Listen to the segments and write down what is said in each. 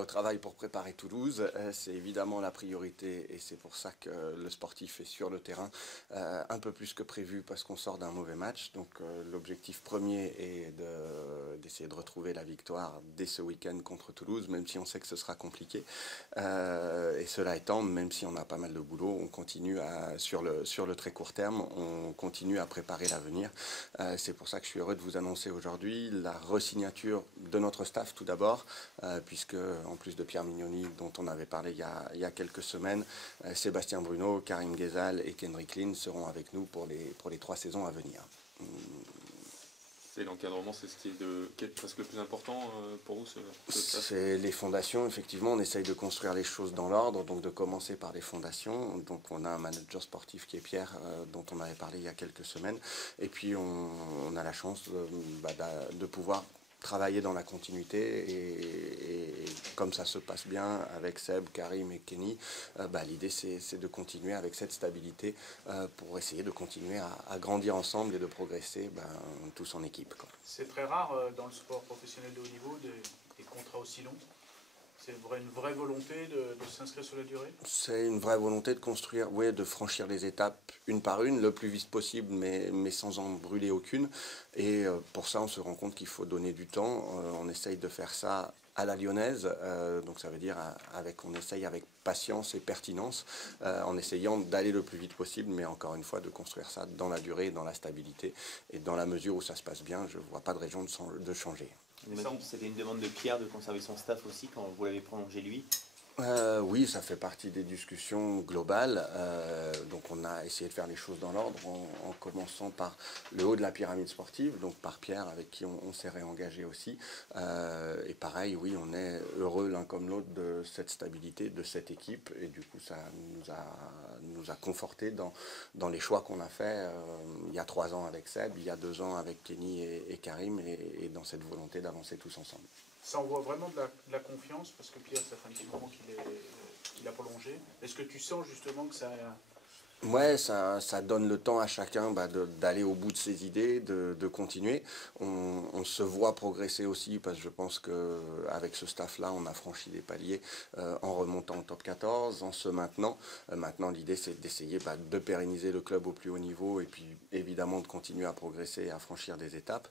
au travail pour préparer Toulouse. C'est évidemment la priorité et c'est pour ça que le sportif est sur le terrain un peu plus que prévu parce qu'on sort d'un mauvais match. Donc l'objectif premier est d'essayer de retrouver la victoire dès ce week-end contre Toulouse, même si on sait que ce sera compliqué. Et cela étant, même si on a pas mal de boulot, on continue sur le très court terme, on continue à préparer l'avenir. C'est pour ça que je suis heureux de vous annoncer aujourd'hui la resignature de notre staff tout d'abord, puisque en plus de Pierre Mignoni dont on avait parlé il y a quelques semaines, Sébastien Bruno, Karim Ghezal et Kendrick Lin seront avec nous pour les 3 saisons à venir. C'est l'encadrement, c'est ce qui est presque le plus important pour vous C'est les fondations, effectivement, on essaye de construire les choses dans l'ordre, donc de commencer par les fondations. Donc on a un manager sportif qui est Pierre, dont on avait parlé il y a quelques semaines, et puis on a la chance de pouvoir travailler dans la continuité et comme ça se passe bien avec Seb, Karim et Kenny, l'idée c'est de continuer avec cette stabilité pour essayer de continuer à grandir ensemble et de progresser tous en équipe. C'est très rare dans le sport professionnel de haut niveau des contrats aussi longs. C'est une vraie volonté de s'inscrire sur la durée? C'est une vraie volonté de construire, oui, de franchir les étapes une par une, le plus vite possible, mais sans en brûler aucune. Et pour ça, on se rend compte qu'il faut donner du temps. On essaye de faire ça à la lyonnaise, donc ça veut dire on essaye avec patience et pertinence, en essayant d'aller le plus vite possible, mais encore une fois de construire ça dans la durée, dans la stabilité, et dans la mesure où ça se passe bien, je ne vois pas de raison de changer. C'était une demande de Pierre de conserver son staff aussi quand vous l'avez prolongé lui? Oui, ça fait partie des discussions globales. Donc on a essayé de faire les choses dans l'ordre en commençant par le haut de la pyramide sportive, donc par Pierre avec qui on s'est réengagé aussi. Et pareil, oui, on est heureux l'un comme l'autre de cette stabilité, de cette équipe. Et du coup, ça nous a confortés dans les choix qu'on a faits il y a 3 ans avec Seb, il y a 2 ans avec Kenny et Karim, et dans cette volonté d'avancer tous ensemble. Ça envoie vraiment de la confiance, parce que Pierre, ça fait un petit moment qu'il a prolongé. Est-ce que tu sens justement que ça... Ouais, ça donne le temps à chacun d'aller au bout de ses idées, de continuer. On se voit progresser aussi parce que je pense qu'avec ce staff-là, on a franchi des paliers en remontant au top 14, en se maintenant. Maintenant, l'idée, c'est d'essayer de pérenniser le club au plus haut niveau et puis évidemment de continuer à progresser et à franchir des étapes.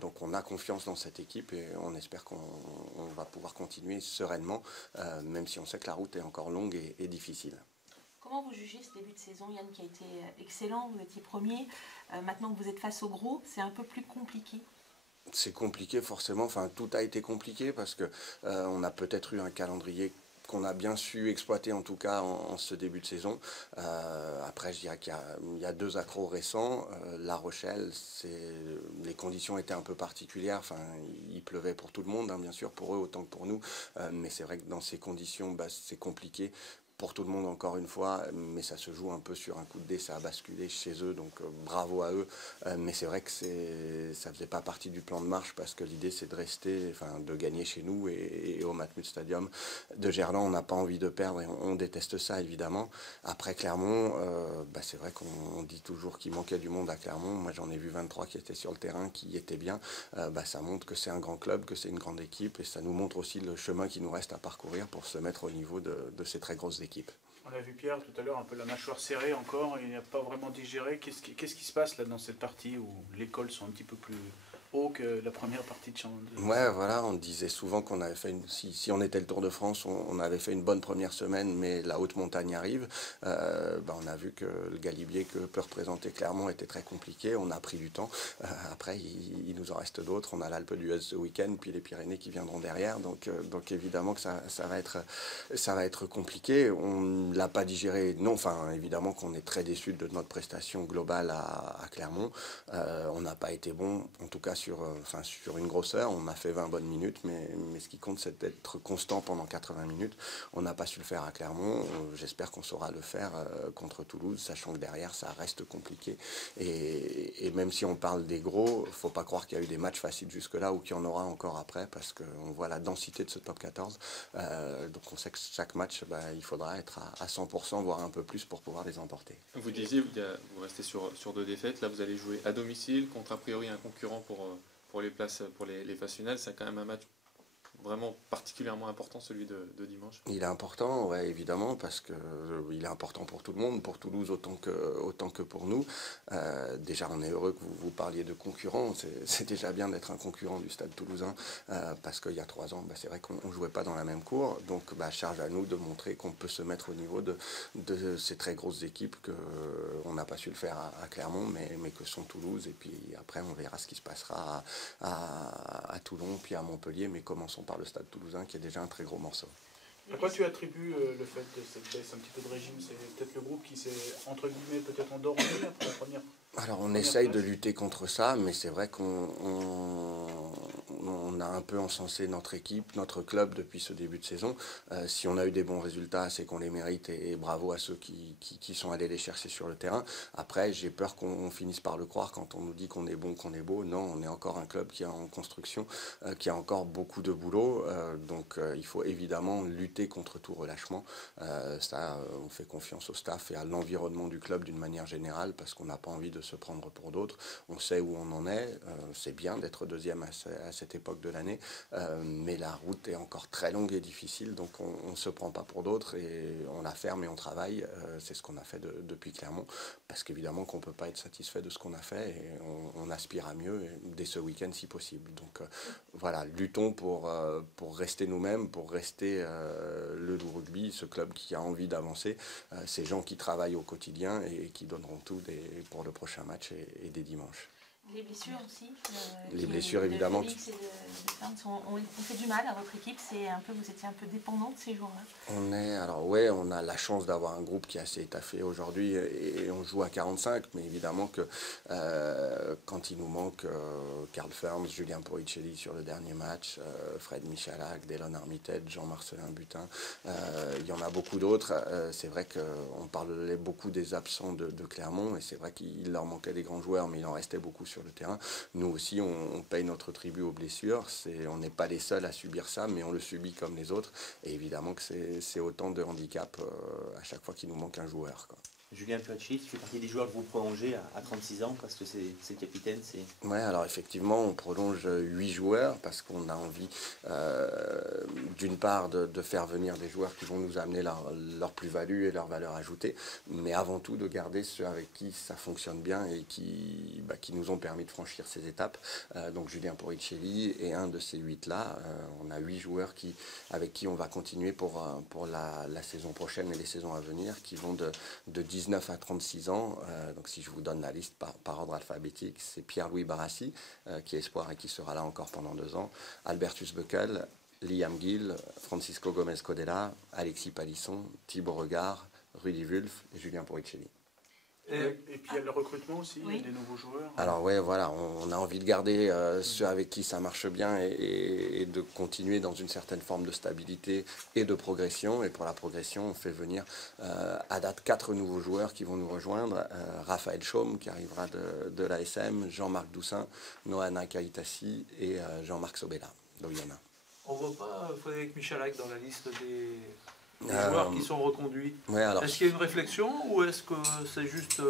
Donc on a confiance dans cette équipe et on espère qu'on va pouvoir continuer sereinement, même si on sait que la route est encore longue et difficile. Comment vous jugez ce début de saison, Yann, qui a été excellent, vous étiez premier, maintenant que vous êtes face au gros, c'est un peu plus compliqué? C'est compliqué forcément, enfin tout a été compliqué parce que on a peut-être eu un calendrier qu'on a bien su exploiter en tout cas en ce début de saison. Après je dirais qu'il y a 2 accros récents. La Rochelle, les conditions étaient un peu particulières, enfin il pleuvait pour tout le monde, hein, bien sûr pour eux autant que pour nous, mais c'est vrai que dans ces conditions c'est compliqué pour tout le monde encore une fois, mais ça se joue un peu sur un coup de dé, ça a basculé chez eux, donc bravo à eux, mais c'est vrai que ça faisait pas partie du plan de marche parce que l'idée c'est de rester, enfin de gagner chez nous et au Matmut Stadium de Gerland, on n'a pas envie de perdre et on déteste ça évidemment. Après Clermont, c'est vrai qu'on dit toujours qu'il manquait du monde à Clermont, moi j'en ai vu 23 qui étaient sur le terrain, qui étaient bien, ça montre que c'est un grand club, que c'est une grande équipe et ça nous montre aussi le chemin qui nous reste à parcourir pour se mettre au niveau de ces très grosses équipes. On a vu Pierre tout à l'heure, un peu la mâchoire serrée encore, il n'a pas vraiment digéré. Qu'est-ce qui se passe là dans cette partie où les cols sont un petit peu plus hauts que la première partie de champ? Ouais, voilà, on disait souvent qu'on avait fait si on était le Tour de France, on avait fait une bonne première semaine, mais la haute montagne arrive. On a vu que le galibier que peut représenter Clermont était très compliqué, on a pris du temps. Après, il nous en reste d'autres, on a l'Alpe d'Huez ce week-end, puis les Pyrénées qui viendront derrière, donc évidemment que ça va être compliqué. On l'a pas digéré, non, enfin évidemment qu'on est très déçu de notre prestation globale à Clermont. On n'a pas été bon, en tout cas sur une grosse heure, on a fait 20 bonnes minutes, mais ce qui compte c'est d'être constant pendant 80 minutes. On n'a pas su le faire à Clermont, j'espère qu'on saura le faire contre Toulouse, sachant que derrière ça reste compliqué. Et même si on parle des gros, faut pas croire qu'il y a eu des matchs faciles jusque-là ou qu'il y en aura encore après, parce qu'on voit la densité de ce top 14. Donc on sait que chaque match, il faudra être à 100%, voire un peu plus pour pouvoir les emporter. Vous disiez, vous restez sur 2 défaites, là vous allez jouer à domicile contre a priori un concurrent pour les places, pour les phases finales, c'est quand même un match vraiment particulièrement important, celui de dimanche? Il est important, ouais, évidemment, parce que il est important pour tout le monde, pour Toulouse autant que pour nous. Déjà, on est heureux que vous parliez de concurrents. C'est déjà bien d'être un concurrent du Stade Toulousain, parce qu'il y a 3 ans, c'est vrai qu'on ne jouait pas dans la même cour. Donc, charge à nous de montrer qu'on peut se mettre au niveau de ces très grosses équipes qu'on n'a pas su le faire à Clermont, mais que sont Toulouse. Et puis après, on verra ce qui se passera à Toulon, puis à Montpellier. Mais commençons par le Stade Toulousain, qui est déjà un très gros morceau. À quoi tu attribues le fait de cette baisse un petit peu de régime? C'est peut-être le groupe qui s'est, entre guillemets, peut-être endormi après la première. Alors on essaye de lutter contre ça, mais c'est vrai qu'on a un peu encensé notre équipe, notre club depuis ce début de saison. Si on a eu des bons résultats, c'est qu'on les mérite et bravo à ceux qui sont allés les chercher sur le terrain. Après, j'ai peur qu'on finisse par le croire quand on nous dit qu'on est bon, qu'on est beau. Non, on est encore un club qui est en construction, qui a encore beaucoup de boulot. Donc il faut évidemment lutter contre tout relâchement. On fait confiance au staff et à l'environnement du club d'une manière générale parce qu'on n'a pas envie de se prendre pour d'autres. On sait où on en est. C'est bien d'être deuxième à cette époque de l'année, mais la route est encore très longue et difficile, donc on ne se prend pas pour d'autres et on la ferme et on travaille. C'est ce qu'on a fait depuis Clermont, parce qu'évidemment qu'on ne peut pas être satisfait de ce qu'on a fait et on aspire à mieux dès ce week-end si possible. Donc voilà, luttons pour rester nous-mêmes, pour rester le Loup Rugby, ce club qui a envie d'avancer, ces gens qui travaillent au quotidien et qui donneront tout pour le prochain match et des dimanches. Les blessures aussi. Les blessures, évidemment. Félix et de Fernand on fait du mal à votre équipe. Vous étiez un peu dépendant de ces joueurs-là. On a la chance d'avoir un groupe qui est assez étaffé aujourd'hui et on joue à 45, mais évidemment que quand il nous manque Carl Ferms, Julien Poricelli sur le dernier match, Fred Michalak, Delon Armitage, Jean-Marcelin Butin, il y en a beaucoup d'autres. C'est vrai qu'on parlait beaucoup des absents de Clermont et c'est vrai qu'il leur manquait des grands joueurs, mais il en restait beaucoup sur le terrain. Nous aussi, on paye notre tribut aux blessures. On n'est pas les seuls à subir ça, mais on le subit comme les autres. Et évidemment que c'est autant de handicap à chaque fois qu'il nous manque un joueur, quoi. Julien Purici, tu fais partie des joueurs que vous prolongez à 36 ans parce que c'est capitaine. Oui, alors effectivement, on prolonge 8 joueurs parce qu'on a envie, d'une part, de faire venir des joueurs qui vont nous amener leur plus-value et leur valeur ajoutée, mais avant tout de garder ceux avec qui ça fonctionne bien et qui nous ont permis de franchir ces étapes. Donc Julien Poricelli est un de ces 8-là. On a 8 joueurs avec qui on va continuer pour la saison prochaine et les saisons à venir, qui vont de 19 à 36 ans. Donc si je vous donne la liste par ordre alphabétique, c'est Pierre-Louis Barassi, qui est espoir et qui sera là encore pendant 2 ans, Albertus Buckel, Liam Gill, Francisco Gomez-Codella, Alexis Palisson, Thibaut Regard, Rudy Wulff et Julien Poricelli. Et puis il y a le recrutement aussi, oui. Il y a des nouveaux joueurs. Alors ouais, voilà, on a envie de garder ceux avec qui ça marche bien et de continuer dans une certaine forme de stabilité et de progression. Et pour la progression, on fait venir à date 4 nouveaux joueurs qui vont nous rejoindre. Raphaël Chaume qui arrivera de l'ASM, Jean-Marc Doussin, Noana Kaïtassi et Jean-Marc Sobella d'Oyonnax. On ne voit pas Frédéric Michalak dans la liste des joueurs qui sont reconduits. Ouais, est-ce qu'il y a une réflexion ou est-ce que c'est juste...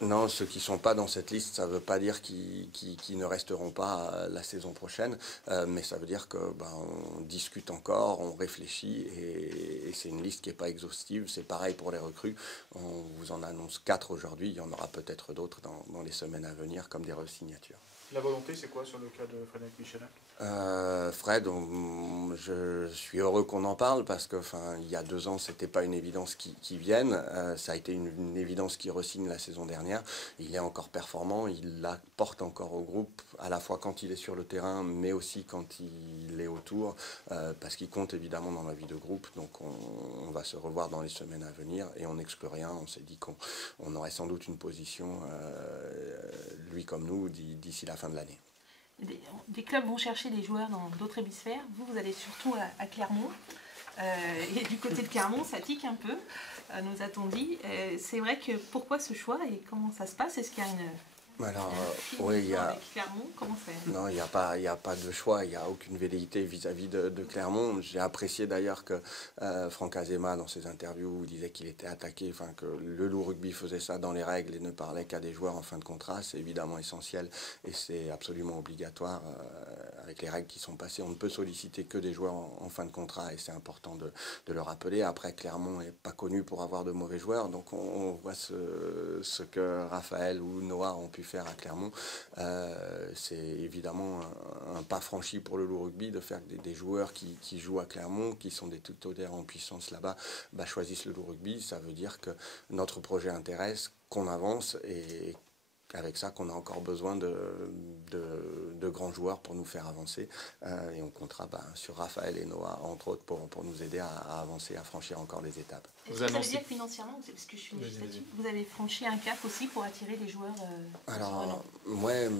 Non, ceux qui ne sont pas dans cette liste, ça ne veut pas dire qu'ils ne resteront pas la saison prochaine, mais ça veut dire qu'on discute encore, on réfléchit et c'est une liste qui n'est pas exhaustive. C'est pareil pour les recrues. On vous en annonce 4 aujourd'hui, il y en aura peut-être d'autres dans les semaines à venir comme des re-signatures. La volonté, c'est quoi sur le cas de Frédéric Michalak? Fred, je suis heureux qu'on en parle parce que il y a 2 ans, c'était pas une évidence qu'il vienne. Ça a été une évidence qu'il re-signe la saison dernière. Il est encore performant, il apporte encore au groupe, à la fois quand il est sur le terrain, mais aussi quand il est autour, parce qu'il compte évidemment dans la vie de groupe. Donc on va se revoir dans les semaines à venir et on n'exclut rien. On s'est dit qu'on aurait sans doute une position, lui comme nous, d'ici la fin de l'année. Des clubs vont chercher des joueurs dans d'autres hémisphères. Vous allez surtout à Clermont. Et du côté de Clermont, ça tique un peu, nous a-t-on dit. C'est vrai que pourquoi ce choix et comment ça se passe? Est-ce qu'il y a Alors, Fini oui, il y a... avec Clermont, comment faire? Non, il y a pas de choix, il n'y a aucune velléité vis-à-vis de Clermont. J'ai apprécié d'ailleurs que Franck Azema, dans ses interviews, disait qu'il était attaqué, enfin que le Loup Rugby faisait ça dans les règles et ne parlait qu'à des joueurs en fin de contrat. C'est évidemment essentiel et c'est absolument obligatoire avec les règles qui sont passées. On ne peut solliciter que des joueurs en fin de contrat et c'est important de le rappeler. Après, Clermont n'est pas connu pour avoir de mauvais joueurs, donc on voit ce que Raphaël ou Noah ont pu faire à Clermont. C'est évidemment un pas franchi pour le Loup Rugby de faire que des joueurs qui jouent à Clermont, qui sont des tutélaires en puissance là-bas, choisissent le Loup Rugby. Ça veut dire que notre projet intéresse, qu'on avance et avec ça qu'on a encore besoin de grands joueurs pour nous faire avancer. Et on comptera sur Raphaël et Noah, entre autres, pour nous aider à avancer, à franchir encore des étapes. Est-ce que ça veut dire financièrement, parce que je suis juste là-dessus, vous avez franchi un cap aussi pour attirer des joueurs Alors, ouais,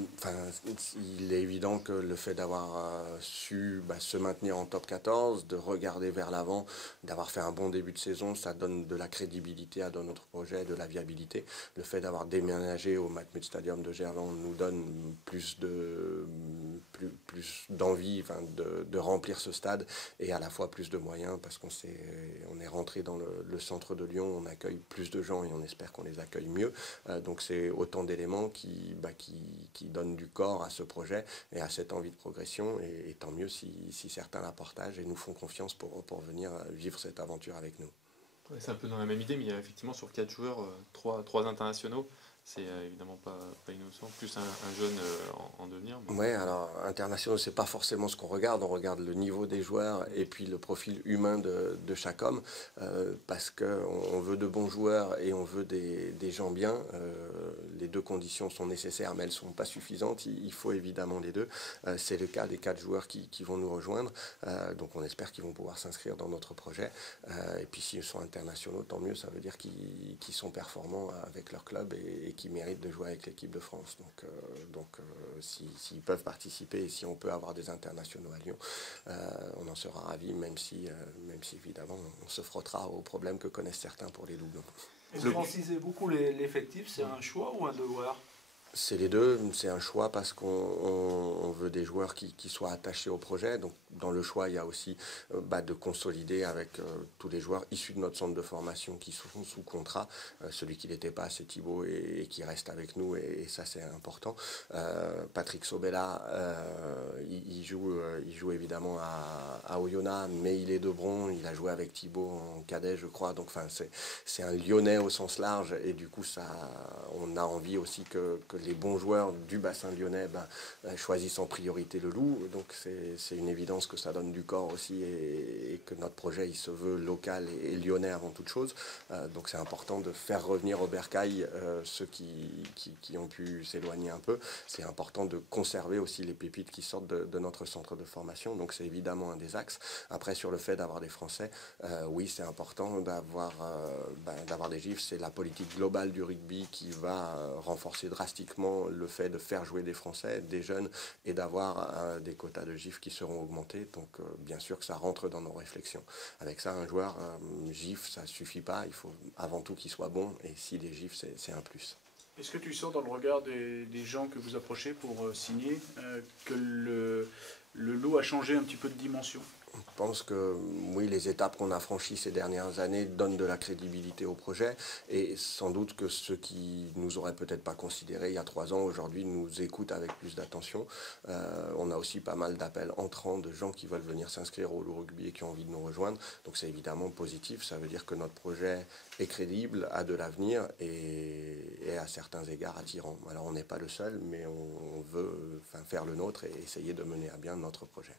il est évident que le fait d'avoir su se maintenir en top 14, de regarder vers l'avant, d'avoir fait un bon début de saison, ça donne de la crédibilité à notre projet, de la viabilité. Le fait d'avoir déménagé au Matmut Stadium de Gerland nous donne plus d'envie de remplir ce stade et à la fois plus de moyens parce qu'on est rentré dans le centre de Lyon, on accueille plus de gens et on espère qu'on les accueille mieux. Donc c'est autant d'éléments qui donnent du corps à ce projet et à cette envie de progression et tant mieux si certains la partagent et nous font confiance pour venir vivre cette aventure avec nous. Ouais, c'est un peu dans la même idée, mais il y a effectivement sur 4 joueurs, 3 internationaux. C'est évidemment pas innocent, plus un jeune en devenir. Mais... Ouais, alors internationaux, c'est pas forcément ce qu'on regarde. On regarde le niveau des joueurs et puis le profil humain de chaque homme, parce qu'on veut de bons joueurs et on veut des gens bien. Les deux conditions sont nécessaires, mais elles sont pas suffisantes. Il faut évidemment les deux. C'est le cas des 4 joueurs qui vont nous rejoindre. Donc on espère qu'ils vont pouvoir s'inscrire dans notre projet. Et puis s'ils sont internationaux, tant mieux. Ça veut dire qu'ils sont performants avec leur club et qui méritent de jouer avec l'équipe de France. Donc s'ils peuvent participer et si on peut avoir des internationaux à Lyon, on en sera ravis, même si évidemment on se frottera aux problèmes que connaissent certains pour les doublons. Et vous francisez beaucoup l'effectif, c'est un choix ou un devoir? C'est les deux, c'est un choix parce qu'on veut des joueurs qui soient attachés au projet. Donc dans le choix, il y a aussi de consolider avec tous les joueurs issus de notre centre de formation qui sont sous contrat. Celui qui n'était pas, c'est Thibaut et qui reste avec nous et ça c'est important. Patrick Sobella, il joue évidemment à Oyonnax, mais il est de Bron, il a joué avec Thibaut en cadet je crois. Donc c'est un Lyonnais au sens large et du coup on a envie aussi que les bons joueurs du bassin lyonnais choisissent en priorité le Loup. Donc c'est une évidence que ça donne du corps aussi et que notre projet il se veut local et lyonnais avant toute chose. Donc c'est important de faire revenir au Bercail ceux qui ont pu s'éloigner un peu. C'est important de conserver aussi les pépites qui sortent de notre centre de formation. Donc c'est évidemment un des axes. Après sur le fait d'avoir des Français, oui c'est important d'avoir des gifs. C'est la politique globale du rugby qui va renforcer drastiquement le fait de faire jouer des Français, des jeunes et d'avoir des quotas de GIF qui seront augmentés. Donc bien sûr que ça rentre dans nos réflexions. Avec ça, un joueur GIF, ça ne suffit pas. Il faut avant tout qu'il soit bon et s'il est GIF, c'est un plus. Est-ce que tu sens dans le regard des gens que vous approchez pour signer que le Loup a changé un petit peu de dimension? Je pense que oui, les étapes qu'on a franchies ces dernières années donnent de la crédibilité au projet et sans doute que ceux qui nous auraient peut-être pas considérés il y a 3 ans, aujourd'hui nous écoutent avec plus d'attention. On a aussi pas mal d'appels entrants de gens qui veulent venir s'inscrire au Loup Rugby et qui ont envie de nous rejoindre. Donc c'est évidemment positif, ça veut dire que notre projet est crédible, a de l'avenir et à certains égards attirant. Alors on n'est pas le seul, mais on veut faire le nôtre et essayer de mener à bien notre projet.